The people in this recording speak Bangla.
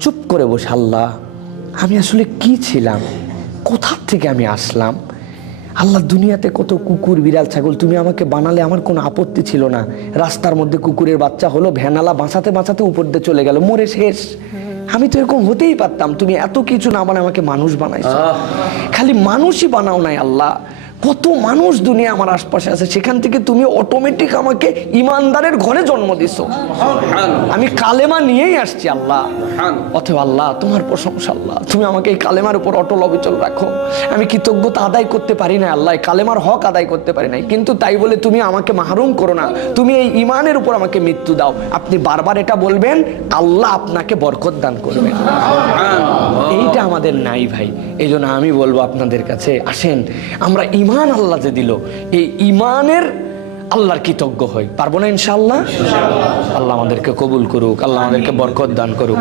চুপ করে বসে আল্লাহ আমি আসলে কি ছিলাম? কোথার থেকে আমি আসলাম? আল্লাহ দুনিয়াতে কত কুকুর বিড়াল ছাগল তুমি আমাকে বানালে আমার কোনো আপত্তি ছিল না। রাস্তার মধ্যে কুকুরের বাচ্চা হলো ভ্যানালা বাঁচাতে বাঁচাতে উপর দিয়ে চলে গেল মরে শেষ। আমি তো এরকম হতেই পারতাম তুমি এত কিছু না বানায় আমাকে মানুষ বানাইছো। খালি মানুষই বানাও নাই আল্লাহ। কত মানুষ দুনিয়া আমার আশপাশে আছে সেখান থেকে তুমি অটোমেটিক আমাকে ইমানদারের ঘরে জন্ম দিছো। আমি কালেমা নিয়েই আসছি আল্লাহ। অথবা আল্লাহ তোমার প্রশংসা আল্লাহ। তুমি আমাকে এই কালেমার উপর অটল অবিচল রাখো। আমি কৃতজ্ঞতা আদায় করতে পারি না আল্লাহ। কালেমার হক আদায় করতে পারি নাই। কিন্তু তাই বলে তুমি আমাকে মাহরুম করো না। তুমি এই ইমানের উপর আমাকে মৃত্যু দাও। আপনি বারবার এটা বলবেন আল্লাহ আপনাকে বরকত দান করবেন আমাদের নাই ভাই। এই জন্য আমি বলব আপনাদের কাছে আসেন আমরা ইমান আল্লাহ যে দিল এই ইমানের আল্লাহর কৃতজ্ঞ হই। পারব না ইনশাল্লাহ আল্লাহ আমাদেরকে কবুল করুক আল্লাহ আমাদেরকে বরকত দান করুক।